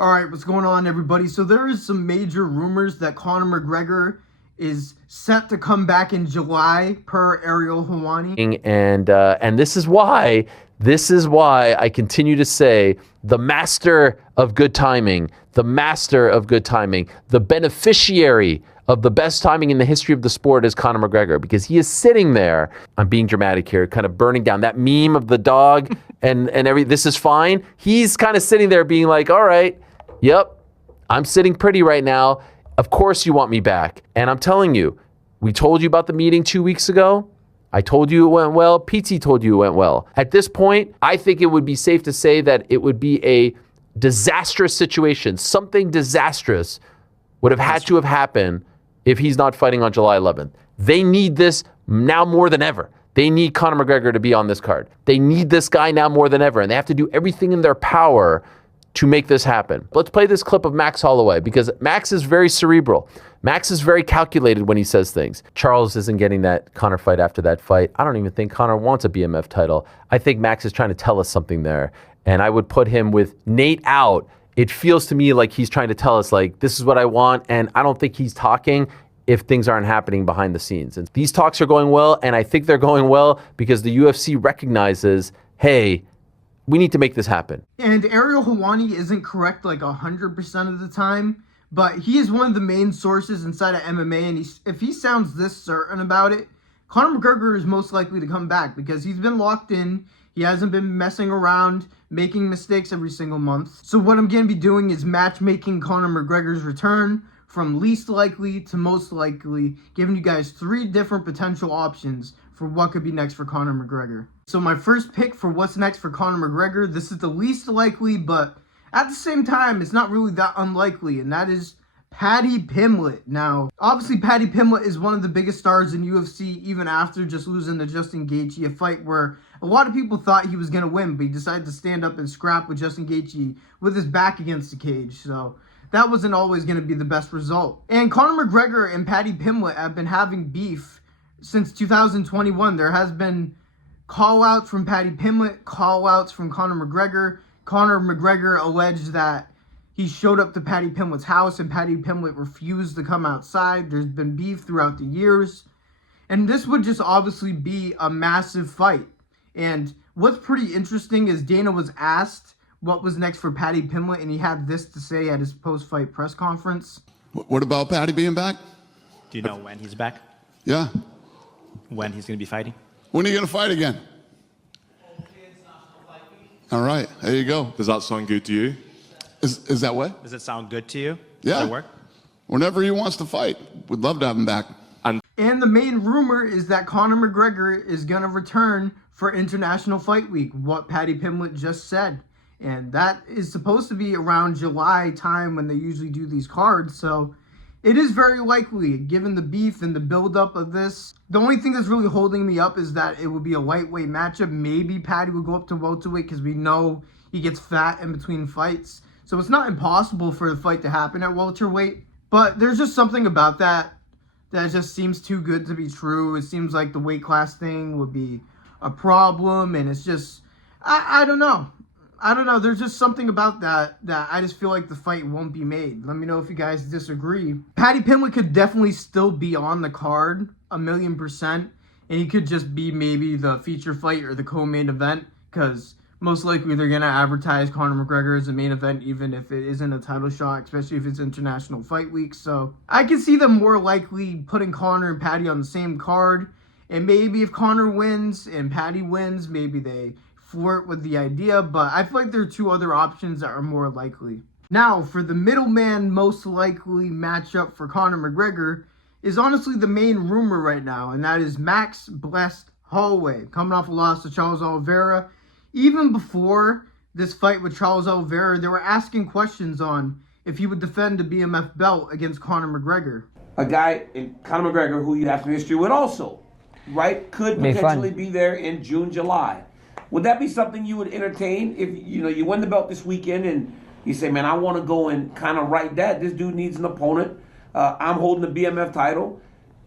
All right, what's going on, everybody? So there is some major rumors that Conor McGregor is set to come back in July, per Ariel Helwani. And this is why I continue to say the master of good timing, the beneficiary of the best timing in the history of the sport is Conor McGregor, because he is sitting there. I'm being dramatic here, kind of burning down that meme of the dog and this is fine. He's kind of sitting there being like, all right, yep, I'm sitting pretty right now. Of course you want me back. And I'm telling you, we told you about the meeting 2 weeks ago. I told you it went well. PT told you it went well. At this point, I think it would be safe to say that it would be a disastrous situation. Something disastrous would have had to have happened if he's not fighting on July 11th. They need this now more than ever. They need Conor McGregor to be on this card. They need this guy now more than ever, and they have to do everything in their power to make this happen. Let's play this clip of Max Holloway, because Max is very cerebral. Max is very calculated when he says things. Charles isn't getting that Conor fight after that fight. I don't even think Conor wants a BMF title. I think Max is trying to tell us something there, and I would put him with Nate out. It feels to me like he's trying to tell us, like, this is what I want, and I don't think he's talking if things aren't happening behind the scenes. And these talks are going well, and I think they're going well because the UFC recognizes, hey, we need to make this happen. And Ariel Helwani isn't correct like 100% of the time, but he is one of the main sources inside of MMA, and if he sounds this certain about it, Conor McGregor is most likely to come back because he's been locked in. He hasn't been messing around, making mistakes every single month. So what I'm going to be doing is matchmaking Conor McGregor's return from least likely to most likely, giving you guys 3 different potential options for what could be next for Conor McGregor. So my first pick for what's next for Conor McGregor, this is the least likely, but at the same time, it's not really that unlikely, and that is Paddy Pimblett. Now, obviously, Paddy Pimblett is one of the biggest stars in UFC, even after just losing to Justin Gaethje, a fight where a lot of people thought he was going to win, but he decided to stand up and scrap with Justin Gaethje with his back against the cage. So that wasn't always going to be the best result. And Conor McGregor and Paddy Pimblett have been having beef since 2021. There has been call-outs from Paddy Pimblett, call-outs from Conor McGregor. Conor McGregor alleged that he showed up to Paddy Pimblett's house and Paddy Pimblett refused to come outside. There's been beef throughout the years. And this would just obviously be a massive fight. And what's pretty interesting is Dana was asked what was next for Paddy Pimblett, and he had this to say at his post-fight press conference. What about Paddy being back? Do you know when he's back? Yeah. When he's going to be fighting? When are you going to fight again? All right, there you go. Does that sound good to you? Is that what? Does it sound good to you? Yeah. Does it work? Whenever he wants to fight, we'd love to have him back. And the main rumor is that Conor McGregor is going to return for International Fight Week, what Paddy Pimblett just said. And that is supposed to be around July time when they usually do these cards. So it is very likely, given the beef and the buildup of this. The only thing that's really holding me up is that it would be a lightweight matchup. Maybe Paddy would go up to welterweight because we know he gets fat in between fights. So it's not impossible for the fight to happen at welterweight. But there's just something about that just seems too good to be true. It seems like the weight class thing would be a problem. And it's just, I don't know. I don't know. There's just something about that I just feel like the fight won't be made. Let me know if you guys disagree. Paddy Pimblett could definitely still be on the card 1,000,000%. And he could just be maybe the feature fight or the co-main event. Because most likely they're going to advertise Conor McGregor as a main event, even if it isn't a title shot, especially if it's International Fight Week. So I can see them more likely putting Conor and Paddy on the same card. And maybe if Conor wins and Paddy wins, maybe they flirt with the idea, but I feel like there are 2 other options that are more likely. Now, for the middleman most likely matchup for Conor McGregor is honestly the main rumor right now, and that is Max Blessed Holloway, coming off a loss to Charles Oliveira. Even before this fight with Charles Oliveira, they were asking questions on if he would defend the BMF belt against Conor McGregor. A guy in Conor McGregor who you have some history with also, right? Could potentially be there in June, July. Would that be something you would entertain if you win the belt this weekend and you say, man, I want to go and kind of write that. This dude needs an opponent. I'm holding the BMF title.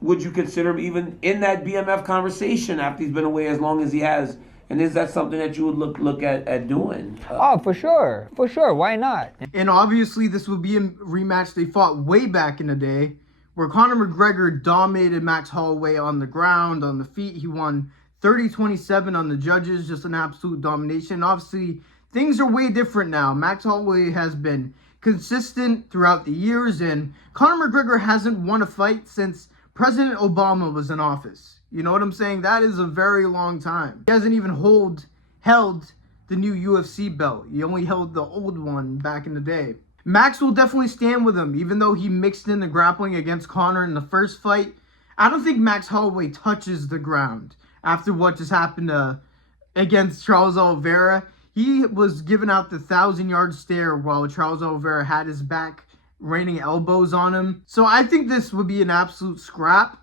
Would you consider him even in that BMF conversation after he's been away as long as he has And is that something that you would look at doing? Oh, for sure. For sure. Why not? And obviously, this will be a rematch they fought way back in the day, where Conor McGregor dominated Max Holloway on the ground, on the feet. He won 30-27 on the judges, just an absolute domination. Obviously, things are way different now. Max Holloway has been consistent throughout the years, and Conor McGregor hasn't won a fight since President Obama was in office. You know what I'm saying? That is a very long time. He hasn't even held the new UFC belt. He only held the old one back in the day. Max will definitely stand with him, even though he mixed in the grappling against Conor in the first fight. I don't think Max Holloway touches the ground after what just happened against Charles Oliveira. He was giving out the 1,000-yard stare while Charles Oliveira had his back, raining elbows on him. So I think this would be an absolute scrap.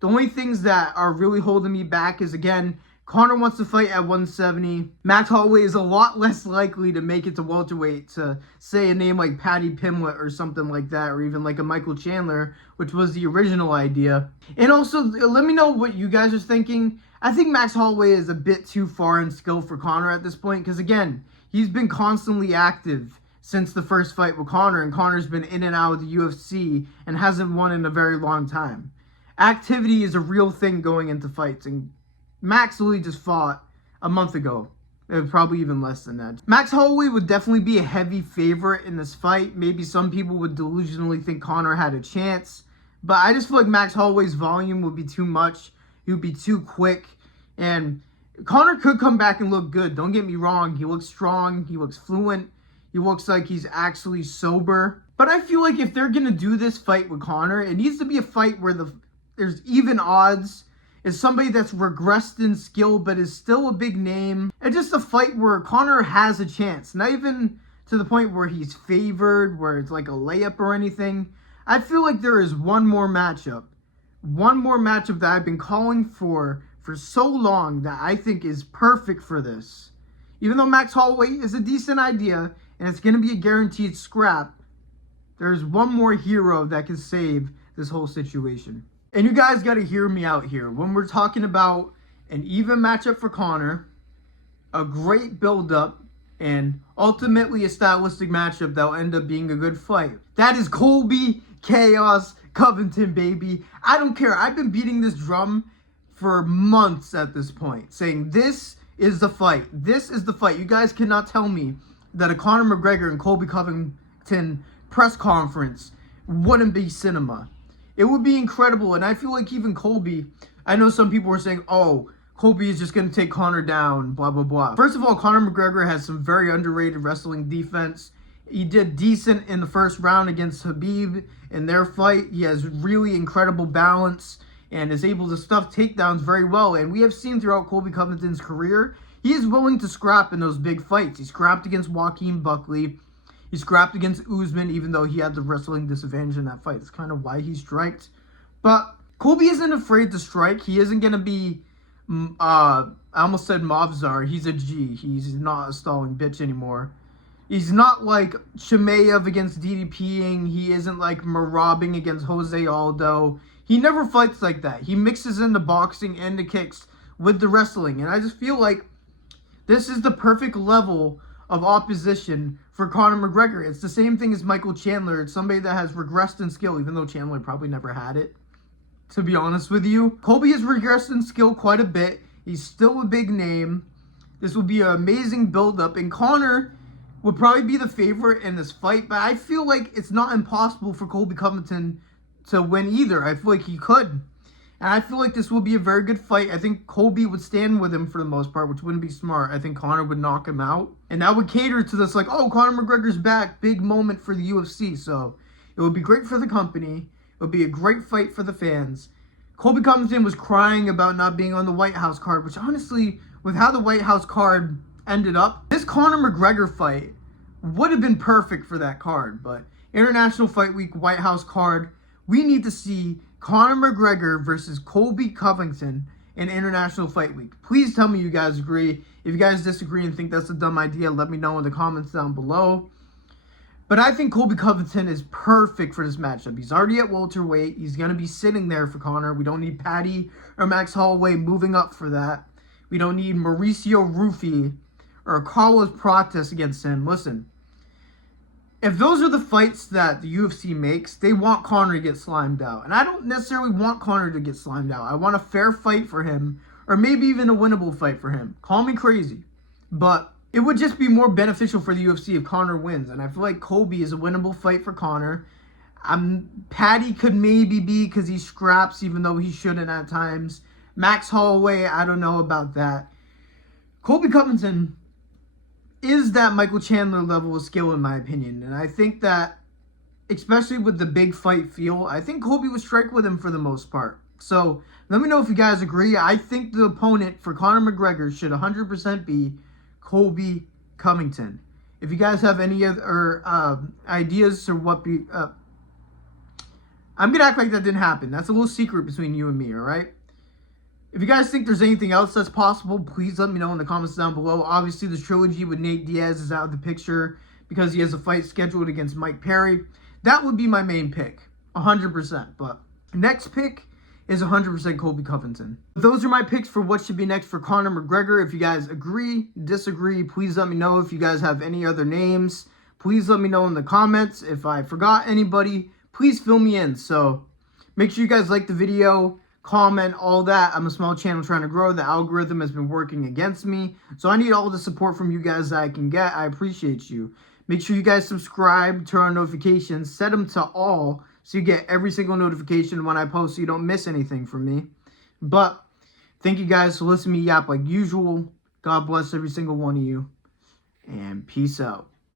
The only things that are really holding me back is, again, Conor wants to fight at 170. Max Holloway is a lot less likely to make it to welterweight, to say a name like Paddy Pimblett or something like that, or even like a Michael Chandler, which was the original idea. And also, let me know what you guys are thinking. I think Max Holloway is a bit too far in skill for Conor at this point, because again, he's been constantly active since the first fight with Conor, and Conor's been in and out of the UFC and hasn't won in a very long time. Activity is a real thing going into fights, and Max literally just fought a month ago. Probably even less than that. Max Holloway would definitely be a heavy favorite in this fight. Maybe some people would delusionally think Conor had a chance, but I just feel like Max Holloway's volume would be too much. He would be too quick, and Conor could come back and look good. Don't get me wrong. He looks strong. He looks fluent. He looks like he's actually sober. But I feel like if they're going to do this fight with Conor, it needs to be a fight where there's even odds. Is somebody that's regressed in skill but is still a big name. And just a fight where Conor has a chance. Not even to the point where he's favored, where it's like a layup or anything. I feel like there is one more matchup. One more matchup that I've been calling for so long that I think is perfect for this. Even though Max Holloway is a decent idea and it's going to be a guaranteed scrap, there's one more hero that can save this whole situation. And you guys got to hear me out here. When we're talking about an even matchup for Conor, a great build-up, and ultimately a stylistic matchup that will end up being a good fight, that is Colby Chaos Covington, baby. I don't care. I've been beating this drum for months at this point, saying this is the fight. This is the fight. You guys cannot tell me that a Conor McGregor and Colby Covington press conference wouldn't be cinema. It would be incredible, and I feel like even Colby, I know some people were saying, oh, Colby is just going to take Conor down, blah, blah, blah. First of all, Conor McGregor has some very underrated wrestling defense. He did decent in the first round against Khabib in their fight. He has really incredible balance and is able to stuff takedowns very well. And we have seen throughout Colby Covington's career, he is willing to scrap in those big fights. He scrapped against Joaquin Buckley. He scrapped against Usman, even though he had the wrestling disadvantage in that fight. That's kind of why he striked. But Colby isn't afraid to strike. He isn't going to be, I almost said Mavzar. He's a G. He's not a stalling bitch anymore. He's not like Chimaev against DDPing. He isn't like Marabing against Jose Aldo. He never fights like that. He mixes in the boxing and the kicks with the wrestling. And I just feel like this is the perfect level of opposition for Conor McGregor. It's the same thing as Michael Chandler. It's somebody that has regressed in skill, even though Chandler probably never had it, to be honest with you. Colby has regressed in skill quite a bit. He's still a big name. This will be an amazing build-up, and Conor would probably be the favorite in this fight, but I feel like it's not impossible for Colby Covington to win either. I feel like he could. And I feel like this will be a very good fight. I think Colby would stand with him for the most part, which wouldn't be smart. I think Conor would knock him out. And that would cater to this, like, oh, Conor McGregor's back. Big moment for the UFC. So it would be great for the company. It would be a great fight for the fans. Colby Covington was crying about not being on the White House card, which honestly, with how the White House card ended up, this Conor McGregor fight would have been perfect for that card. But International Fight Week, White House card, we need to see Conor McGregor versus Colby Covington in International Fight Week. Please tell me you guys agree. If you guys disagree and think that's a dumb idea, let me know in the comments down below. But I think Colby Covington is perfect for this matchup. He's already at welterweight. He's going to be sitting there for Conor. We don't need Paddy or Max Holloway moving up for that. We don't need Mauricio Rufy or Carlos Prates against him. Listen, if those are the fights that the UFC makes, they want Conor to get slimed out. And I don't necessarily want Conor to get slimed out. I want a fair fight for him, or maybe even a winnable fight for him. Call me crazy. But it would just be more beneficial for the UFC if Conor wins. And I feel like Colby is a winnable fight for Conor. Paddy could maybe be because he scraps, even though he shouldn't at times. Max Holloway, I don't know about that. Colby Covington is that Michael Chandler level of skill, in my opinion. And I think that, especially with the big fight feel, I think Colby would strike with him for the most part. So let me know if you guys agree. I think the opponent for Conor McGregor should 100% be Colby Covington. If you guys have any other ideas or what be... I'm going to act like that didn't happen. That's a little secret between you and me, all right? If you guys think there's anything else that's possible, please let me know in the comments down below. Obviously, the trilogy with Nate Diaz is out of the picture because he has a fight scheduled against Mike Perry. That would be my main pick, 100%. But next pick is 100% Colby Covington. Those are my picks for what should be next for Conor McGregor. If you guys agree, disagree, please let me know. If you guys have any other names, please let me know in the comments. If I forgot anybody, please fill me in. So make sure you guys like the video, comment, all that. I'm a small channel trying to grow. The algorithm has been working against me. So I need all the support from you guys that I can get. I appreciate you. Make sure you guys subscribe, turn on notifications, set them to all so you get every single notification when I post so you don't miss anything from me. But thank you guys for listening to me yap like usual. God bless every single one of you. And peace out.